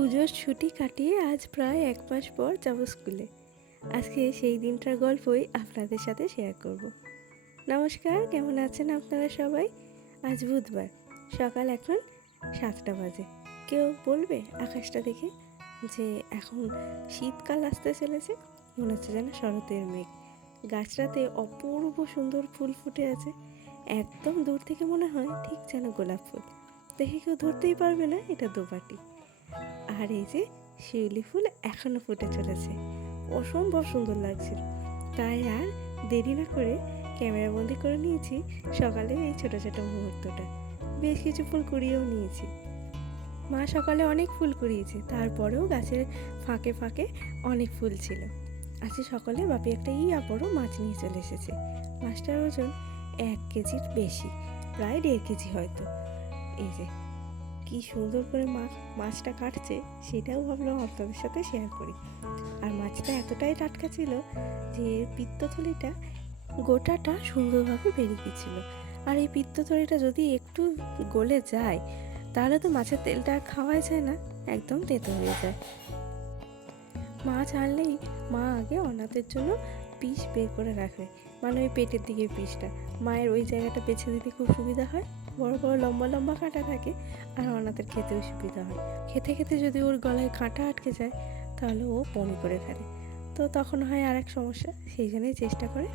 পুজোর ছুটি কাটিয়ে আজ প্রায় এক মাস পর যাব স্কুলে। আজকে সেই দিনটার গল্পই আপনাদের সাথে শেয়ার করব। নমস্কার, কেমন আছেন আপনারা সবাই? আজ বুধবার, সকাল এখন সাতটা বাজে। কেউ বলবে আকাশটা দেখে যে এখন শীতকাল আসতে চলেছে, মনে হচ্ছে যেন শরতের মেঘ। গাছটাতে অপূর্ব সুন্দর ফুল ফুটে আছে, একদম দূর থেকে মনে হয় ঠিক যেন গোলাপ ফুল। দেখে কেউ ধরতেই পারবে না এটা দোপাটি। আর এই যে শিউলি ফুল এখনও ফুটে চলেছে। অসম্ভব সুন্দর লাগছিল। তাই আর দেরি না করে ক্যামেরা বন্দি করে নিয়েছি সকালে এই ছোট ছোটো মুহূর্তটা। বেশ কিছু ফুল কুড়িয়েও নিয়েছি। মা সকালে অনেক ফুল কুড়িয়েছে, তারপরেও গাছের ফাঁকে ফাঁকে অনেক ফুল ছিল। আজকে সকালে বাপি একটা ইয়া বড় মাছ নিয়ে চলে এসেছে। মাছটার ওজন এক কেজির বেশি, প্রায় দেড় কেজি হয়তো। এই যে কি সুন্দর করে মাছ মাছটা কাটছে সেটাও ভাবলাম আপনাদের সাথে শেয়ার করি। আর মাছটা এতটাই টাটকা ছিল যে পিত্তথলিটা গোটাটা সুন্দরভাবে বেরিয়ে গেছিল আর এই পিত্তথলিটা যদি একটু গলে যায়, তাহলে তো মাছের তেলটা আর খাওয়াই যায় না, একদম তেতো হয়ে যায়। মাছ আনলেই মা আগে অনাথের জন্য পিস বের করে রাখবে মানে ওই পেটের দিকে পিসটা। মায়ের ওই জায়গাটা বেছে দিতে খুব সুবিধা হয়। বড় বড় লম্বা লম্বা কাঁটা থাকে, আর অনাথের খেতেও সুবিধা হয়। খেতে খেতে যদি ওর গলায় কাঁটা আটকে যায়, তাহলে ও বমি করে ফেলে। তো তখন হয় আর এক সমস্যা, সেই জন্যই চেষ্টা করে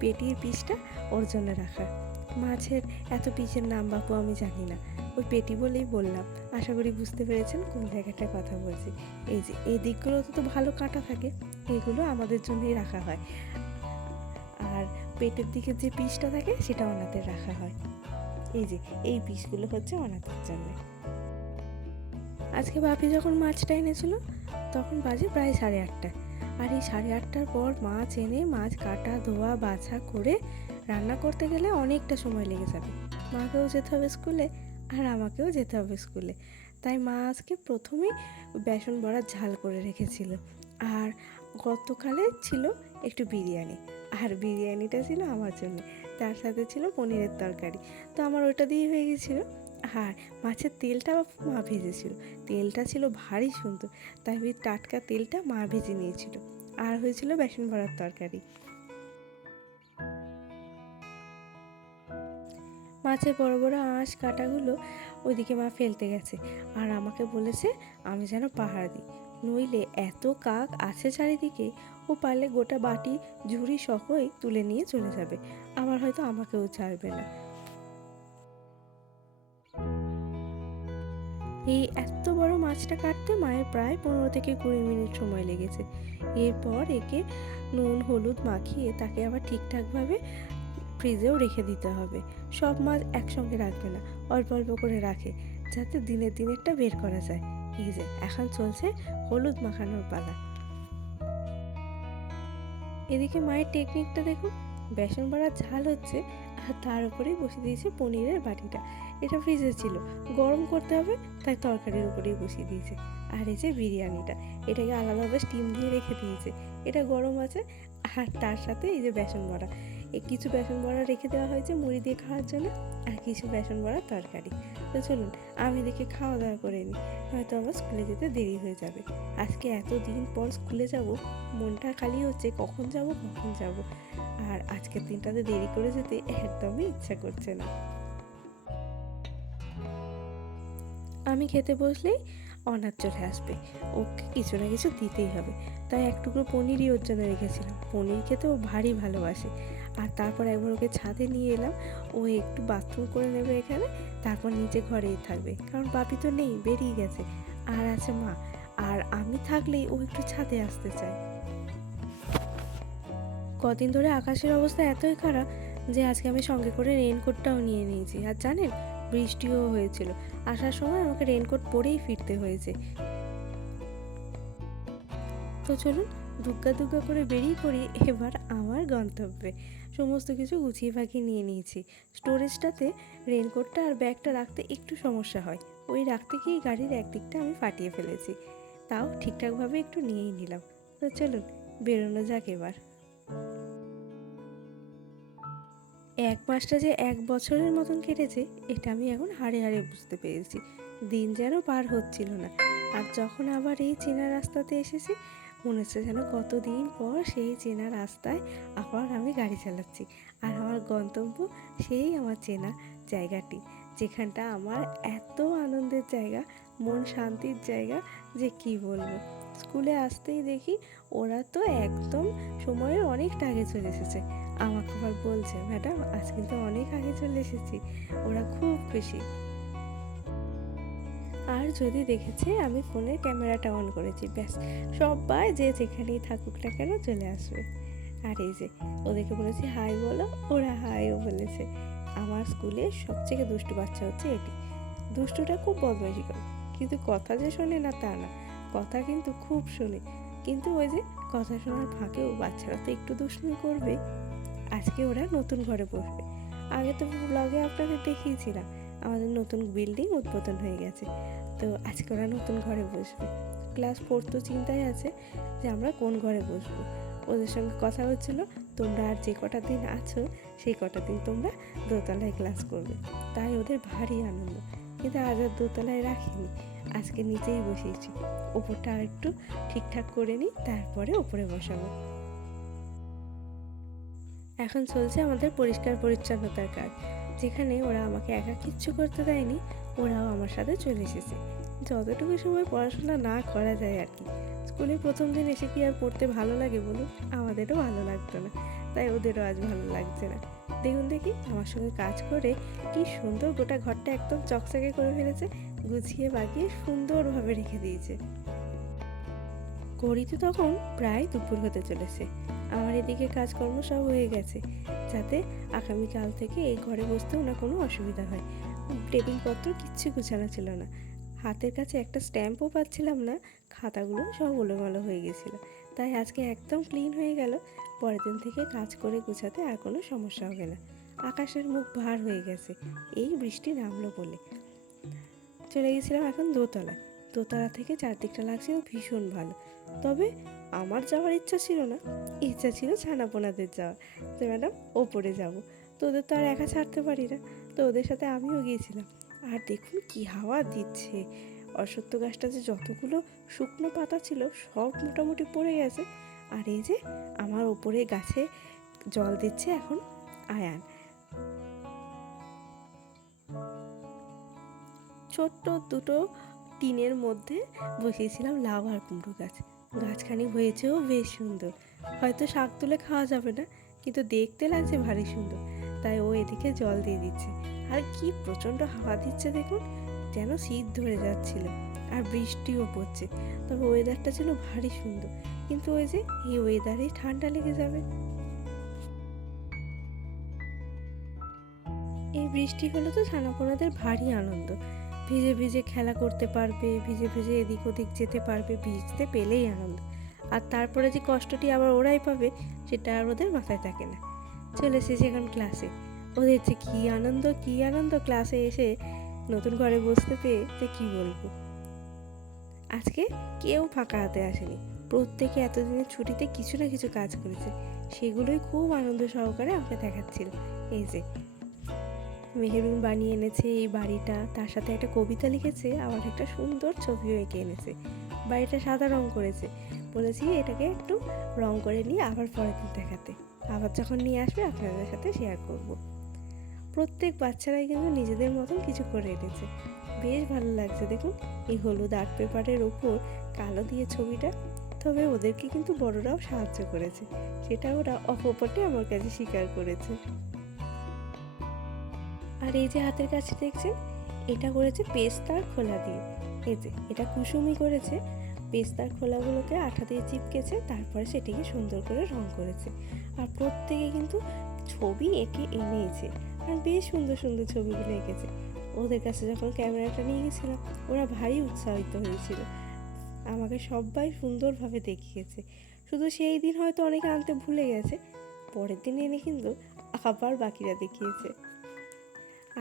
পেটির পিসটা ওর জন্য রাখার মাছের এত পিসের নাম বাপু আমি জানি না। ওই পেটি বলেই বললাম। আশা করি বুঝতে পেরেছেন কোন জায়গাটার কথা বলছি। এই যে, এই দিকগুলোতে তো ভালো কাঁটা থাকে, এগুলো আমাদের জন্যই রাখা হয়। আর পেটের দিকে যে পিসটা থাকে সেটা ওনাদের রাখা হয়। এই যে, এই পিসগুলো হচ্ছে অনাথের জন্য আজকে বাপি যখন মাছটা এনেছিল, তখন বাজে প্রায় সাড়ে আটটা আর এই সাড়ে আটটার পর মাছ এনে, মাছ কাটা, ধোয়া, বাছা করে রান্না করতে গেলে অনেকটা সময় লেগে যাবে। মাকেও যেতে হবে স্কুলে আর আমাকেও যেতে হবে স্কুলে। তাই মা আজকে প্রথমেই বেসন বড়ার ঝাল করে রেখেছিল। আর গতকালে ছিল একটু বিরিয়ানি। আর বিরিয়ানিটা ছিল আমার জন্য। তার সাথে ছিল পনিরের তরকারি। তো আমার ওটা দিয়ে হয়ে গেছিল। আর মাছের তেলটা মা ভেজেছিল। তেলটা ছিল ভারী সুন্দর। তাই ওই টাটকা তেলটা মা ভেজে নিয়েছিল। আর হয়েছিল বেসন ভরার তরকারি। মাছের বড় বড় আঁশ কাটাগুলো ওইদিকে মা ফেলতে গেছে। আর আমাকে বলেছে, আমি যেন পাহাড় দিই। নইলে এত কাক আছে চারিদিকে ও পারলে গোটা বাটি, ঝুড়ি সহই তুলে নিয়ে চলে যাবে। আবার হয়তো আমাকেও ছাড়বে না। এই এত বড় মাছটা কাটতে মায়ের প্রায় পনেরো থেকে কুড়ি মিনিট সময় লেগেছে। এরপর একে নুন, হলুদ মাখিয়ে তাকে আবার ঠিকঠাকভাবে ফ্রিজেও রেখে দিতে হবে। সব মাছ একসঙ্গে রাখবে না, অল্প অল্প করে রাখে, যাতে দিনের দিনেরটা বের করা যায়। এই যে, এখন চলছে হলুদ মাখানোর পালা। এদিকে মায়ের টেকনিকটা দেখুন। বেসন বড়ার ঝাল হচ্ছে, আর তার উপরেই বসিয়ে দিয়েছে পনিরের বাটিটা। এটা ফ্রিজে ছিল। গরম করতে হবে, তাই তরকারির উপরেই বসিয়ে দিয়েছে। আর এই যে বিরিয়ানিটা, এটাকে আলাদাভাবে স্টিম দিয়ে রেখে দিয়েছে। এটা গরম আছে, আর তার সাথে এই যে বেসন বড়া। কিছু বেসন বড়া রেখে দেওয়া হয়েছে, মুড়ি দিয়ে খাওয়ার জন্য, আর কিছু বেসন বড়া তরকারি। তো চলুন, আমি দেখে খাওয়া দাওয়া করে নিই। হয়তো আবার স্কুলে যেতে দেরি হয়ে যাবে। আজকে এত দিন পর স্কুলে যাব, মনটা খালি হচ্ছে কখন যাব কখন যাব। আর আজকের দিনটাতে দেরি করে যেতে একদমই ইচ্ছা করছে না। আমি খেতে বসলেই অনাথ চলে আসবে। ওকে কিছু না কিছু দিতেই হবে। তাই এক টুকরো পনিরই ওর জন্য রেখেছিলাম। পনির খেতে ও ভারী ভালোবাসে। আর তারপর একবার ওকে ছাদে নিয়ে এলাম। ও একটু বাথরুম করে নেবে এখানে, তারপর নিচে ঘরেই থাকবে। কারণ বাপি তো নেই, বেরিয়ে গেছে। আর আছে মা। আর আমি থাকলেই ও একটু ছাদে আসতে চায়। কদিন ধরে আকাশের অবস্থা এতই খারাপ যে আজকে আমি সঙ্গে করে রেনকোটটাও নিয়ে নিয়েছি। আর জানেন, বৃষ্টিও হয়েছিল। আসার সময় আমাকে রেনকোট পরেই ফিরতে হয়েছে। তো চলুন দুগ্গা দুগ্গা করে বেরিয়ে পড়ি এবার আমার গন্তব্যে। সমস্ত কিছু গুছিয়ে ফাঁকিয়ে নিয়ে নিয়েছি। স্টোরেজটাতে রেনকোটটা আর ব্যাগটা রাখতে একটু সমস্যা হয়। ওই রাখতে গিয়ে গাড়ির একদিকটা আমি ফাটিয়ে ফেলেছি। তাও ঠিকঠাকভাবে একটু নিয়েই নিলাম। তো চলুন, বেরোনো যাক এবার। এক মাসটা যে এক বছরের মতন কেটেছে, এটা আমি এখন হাড়ে হাড়ে বুঝতে পেরেছি। দিন যেন পার হচ্ছিল না। আর যখন আবার এই চেনা রাস্তাতে এসেছি মনে হচ্ছে যেন কতদিন পর সেই চেনা রাস্তায় আবার আমি গাড়ি চালাচ্ছি। আর আমার গন্তব্য সেই আমার চেনা জায়গাটি, যেখানটা আমার এত আনন্দের জায়গা, মন শান্তির জায়গা যে কি বলব? স্কুলে আসতেই দেখি ওরা তো একদম সময়ের অনেকটা আগে চলে এসেছে। আমাকে আবার বলছে, ম্যাডাম, আজ কিন্তু অনেক আগে চলে এসেছি। ওরা খুব খুশি। আর যদি দেখেছে, আমি ফোনের ক্যামেরাটা অন করেছি, ব্যাস। সবাই যে যেখানেই থাকুক না কেন চলে আসবে। আর এই যে, ওদেরকে বলেছি, হাই বলো। ওরা হাইও বলেছে। আমার স্কুলে সবথেকে দুষ্টু বাচ্চা হচ্ছে এটি। দুষ্টুটা খুব বদমাইশি করে। কিন্তু কথা যে শোনে না তা না। কথা কিন্তু খুব শোনে। কিন্তু ওই যে, কথা শোনার ফাঁকেও বাচ্চারা তো একটু দুষ্টুমি করবে। আজকে ওরা নতুন ঘরে বসবে। আগে তো ব্লগে আপনাদের দেখিয়েছিলাম। আমাদের নতুন বিল্ডিং উদ্বোধন হয়ে গেছে। তো আজকে ওরা নতুন ঘরে বসবে। ক্লাস ফোর তো চিন্তায় আছে যে আমরা কোন ঘরে বসবো? ওদের সঙ্গে কথা হচ্ছিল, তোমরা আর যে কটা দিন আছো, সেই কটা দিন তোমরা দোতলায় ক্লাস করবে। তাই ওদের ভারী আনন্দ। কিন্তু আজ আর দোতলায় রাখিনি। আজকে নিচেই বসিয়েছি। ওপরটা আর একটু ঠিকঠাক করে নিই, তারপরে ওপরে বসাবো। এখন চলছে আমাদের পরিষ্কার পরিচ্ছন্নতার কাজ। যেখানে ওরা আমাকে একা কিচ্ছু করতে দেয়নি, ওরাও আমার সাথে চলে এসেছে। যতটুকু সময় পড়াশোনা না করা যায় আর কি। স্কুলে প্রথম দিন এসে কি আর পড়তে ভালো লাগে বলুন? আমাদেরও ভালো লাগতো না। তাই ওদেরও আজ ভালো লাগছে না। দেখুন দেখি আমার সঙ্গে কাজ করে কি সুন্দর গোটা ঘরটা একদম চকচকে করে ফেলেছে, গুছিয়ে বাগিয়ে সুন্দরভাবে রেখে দিয়েছে। ঘড়িতে তখন প্রায় দুপুর হতে চলেছে। আমার এদিকে কাজকর্ম সব হয়ে গেছে, যাতে আগামীকাল থেকে এই ঘরে বসতেও না কোনো অসুবিধা হয়। টেবিলপত্র কিচ্ছু গুছানো ছিল না। হাতের কাছে একটা স্ট্যাম্পও পাচ্ছিলাম না, খাতাগুলো সব ওলোমালো হয়ে গেছিল। তাই আজকে একদম ক্লিন হয়ে গেল। পরের দিন থেকে কাজ করে গুছাতে আর কোনো সমস্যা হবে না। আকাশের মুখ ভার হয়ে গেছে, এই বৃষ্টি নামলো বলে। চলে গেছিলাম এখন দোতলায়। দোতলা থেকে চারদিকটা লাগছিল ভীষণ ভালো। তবে আমার যাওয়ার ইচ্ছা ছিল না। ইচ্ছা ছিল ছানাপোনাদের যাওয়ার। যে, ম্যাডাম, ওপরে যাব। তো ওদের তো আর একা ছাড়তে পারি না। তো ওদের সাথে আমিও গিয়েছিলাম। আর দেখুন কি হাওয়া দিচ্ছে। অসত্য গাছটা যে যতগুলো শুকনো পাতা ছিল, সব মোটামুটি পড়ে গেছে। আর এই যে, আমার ওপরে গাছে জল দিচ্ছে এখন আয়ান। ছোট্ট দুটো টিনের মধ্যে বসিয়েছিলাম লাউ আর কুমড়ো গাছ। গাছখানি হয়েছেও বেশ সুন্দর। হয়তো শাক তুলে খাওয়া যাবে না, কিন্তু দেখতে লাগছে ভারী সুন্দর। তাই ও এদিকে জল দিয়ে দিচ্ছে। আর কি প্রচণ্ড হাওয়া দিচ্ছে দেখুন, যেন শীত ধরে যাচ্ছিল। আর বৃষ্টিও পড়ছে। তবে ওয়েদারটা ছিল ভারী সুন্দর। কিন্তু ওই যে, এই ওয়েদারেই ঠান্ডা লেগে যাবে। এই বৃষ্টি হলে তো ছানাপোনাদের ভারী আনন্দ। ভিজে ভিজে খেলা করতে পারবে, ভিজে ভিজে এদিক ওদিক যেতে পারবে, ভিজতে পেলেই আনন্দ। আর তারপরে যে কষ্টটি আবার ওরাই পাবে, সেটা আর ওদের মাথায় থাকে না। চলে এসেছে এখন ক্লাসে ওদের যে কী আনন্দ কী আনন্দ ক্লাসে এসে নতুন ঘরে বসতে পেয়ে যে কী বলব? আজকে কেউ ফাঁকা হাতে আসেনি। প্রত্যেকে এতদিনের ছুটিতে কিছু না কিছু কাজ করেছে। সেগুলোই খুব আনন্দ সহকারে আমাকে দেখাচ্ছিল। এই যে মেহেরুন বানিয়ে এনেছে এই বাড়িটা। তার সাথে একটা কবিতা লিখেছে, আবার একটা সুন্দর ছবিও এঁকে এনেছে। বাড়িটা সাদা রং করেছে। বলেছি, এটাকে একটু রং করে নিয়ে আবার পরের দিন দেখাতে। আবার যখন নিয়ে আসবে, আপনাদের সাথে শেয়ার করব। প্রত্যেক বাচ্চারাই কিন্তু নিজেদের মতন কিছু করে এনেছে। বেশ ভালো লাগছে, দেখুন। এই হলুদ আর্ট পেপারের ওপর কালো দিয়ে ছবিটা, তবে ওদেরকে কিন্তু বড়রাও সাহায্য করেছে। সেটা ওরা অপপটে আমার কাছে স্বীকার করেছে। আর এই যে হাতের কাছে দেখছেন, এটা করেছে পেস্তার খোলা দিয়ে। এই যে, এটা কুসুমি করেছে। পেস্তার খোলাগুলোকে আঠা দিয়ে চিপকেছে, তারপরে সেটিকে সুন্দর করে রং করেছে। আর প্রত্যেকে কিন্তু ছবি এঁকে এনেছে আর বেশ সুন্দর সুন্দর ছবিগুলো এঁকেছে। ওদের কাছে যখন ক্যামেরাটা নিয়ে গেছিলাম, ওরা ভারী উৎসাহিত হয়েছিল। আমাকে সবাই সুন্দরভাবে দেখিয়েছে। শুধু সেই দিন হয়তো অনেকে আনতে ভুলে গেছে, পরের দিন এনে কিন্তু আবার বাকিরা দেখিয়েছে।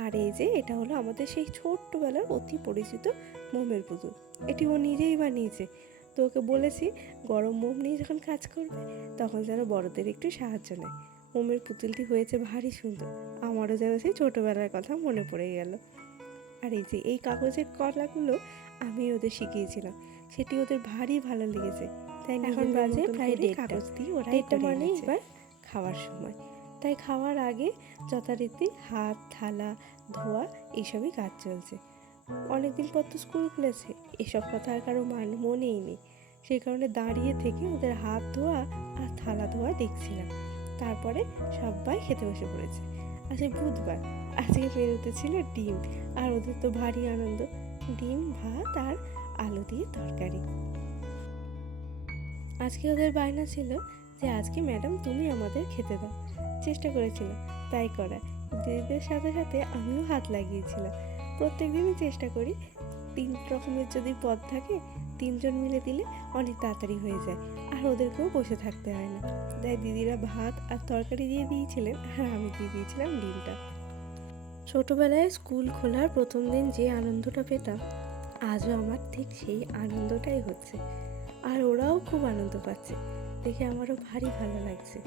আর এই যে এটা হলো আমাদের সেই ছোট্টবেলার অতি পরিচিত মোমের পুতুল। এটি ও নিজেই বানিয়েছে। তো ওকে বলেছি গরম মোম নিয়ে যখন কাজ করবে তখন যেন বড়দের একটু সাহায্য নেয়। মোমের পুতুলটি হয়েছে ভারী সুন্দর। আমারও যেন সেই ছোটোবেলার কথা মনে পড়ে গেল। আর এই যে এই কাগজের কলাগুলো আমি ওদের শিখিয়েছিলাম। সেটি ওদের ভারী ভালো লেগেছে। তাই এখন বাজে প্রায় কাগজ দিয়ে ওরা এটা মানে এবার খাওয়ার সময়। তাই খাওয়ার আগে যথারীতি হাত, থালা, ধোয়া এইসবই কাজ চলছে। অনেকদিন পর তো স্কুল খুলেছে, এসব কথা আর কারও মান, মনেই নেই। সেই কারণে দাঁড়িয়ে থেকে ওদের হাত ধোয়া আর থালা ধোয়া দেখছিলাম। তারপরে সবাই খেতে বসে পড়েছে। আজকে বুধবার আজকে মেনুতে ছিল ডিম, আর ওদের তো ভারী আনন্দ। ডিম, ভাত আর আলু দিয়ে তরকারি। আজকে ওদের বায়না ছিল যে, আজকে ম্যাডাম, তুমি আমাদের খেতে দাও। চেষ্টা করেছিলাম তাই করা দিদিদের সাথে সাথে আমিও হাত লাগিয়েছিলাম। প্রত্যেক দিনই চেষ্টা করি, তিন রকমের যদি পদ থাকে, তিনজন মিলে দিলে অনেক তাড়াতাড়ি হয়ে যায়। আর ওদেরকেও বসে থাকতে হয় না। তাই দিদিরা ভাত আর তরকারি দিয়ে দিয়েছিলেন, আর আমি দিয়ে দিয়েছিলাম ডিমটা। ছোটবেলায় স্কুল খোলার প্রথম দিন যে আনন্দটা পেতাম, আজও আমার ঠিক সেই আনন্দটাই হচ্ছে। আর ওরাও খুব আনন্দ পাচ্ছে। দেখে আমারও ভারী ভালো লাগছে।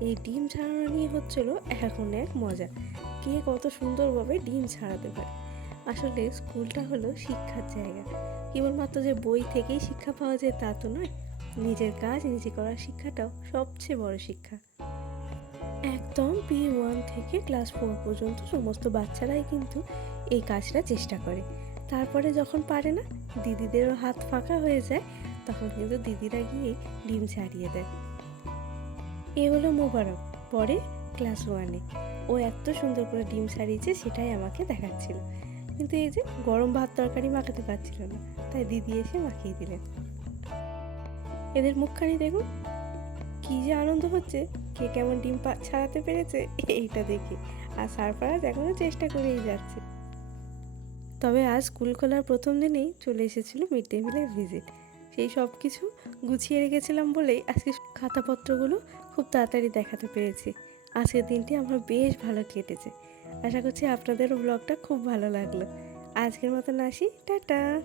এই ডিম ছাড়ানো নিয়ে হচ্ছিল এখন এক মজা। কে কত সুন্দরভাবে ডিম ছাড়াতে পারে। আসলে স্কুলটা হলো শিক্ষার জায়গা। কেবলমাত্র যে বই থেকেই শিক্ষা পাওয়া যায় তা তো নয়, নিজের কাজ, নিজে করার শিক্ষাটাও সবচেয়ে বড় শিক্ষা। একদম পি ওয়ান থেকে ক্লাস ফোর পর্যন্ত সমস্ত বাচ্চারাই কিন্তু এই কাজটা চেষ্টা করে। তারপরে যখন পারে না, দিদিদেরও হাত ফাঁকা হয়ে যায়, তখন কিন্তু দিদিরা গিয়ে ডিম ছাড়িয়ে দেয়। এ হলো মোবারক, পরে ক্লাস ওয়ানে। ও এত সুন্দর করে ডিম সারিয়েছে সেটাই আমাকে দেখাচ্ছিল। কিন্তু এই যে গরম ভাত তরকারি মাখাতে পারছিল না, তাই দিদি এসে মাখিয়ে দিলেন। এদের মুখখানি দেখুন, কি যে আনন্দ হচ্ছে, কে কেমন ডিম ছাড়াতে পেরেছে, এইটা দেখে। আর সারফারাজ এখনও চেষ্টা করেই যাচ্ছে। তবে আজ স্কুল খোলার প্রথম দিনেই চলে এসেছিল মিড ডে মিলের ভিজিট সেই সব কিছু গুছিয়ে রেখেছিলাম বলেই আজকে খাতাপত্রগুলো খুব তাড়াতাড়ি দেখাতে পেরেছি। আজকের দিনটি আমার বেশ ভালো কেটেছে। আশা করছি আপনাদেরও ব্লগটা খুব ভালো লাগল। আজকের মতন আসি, টাটা!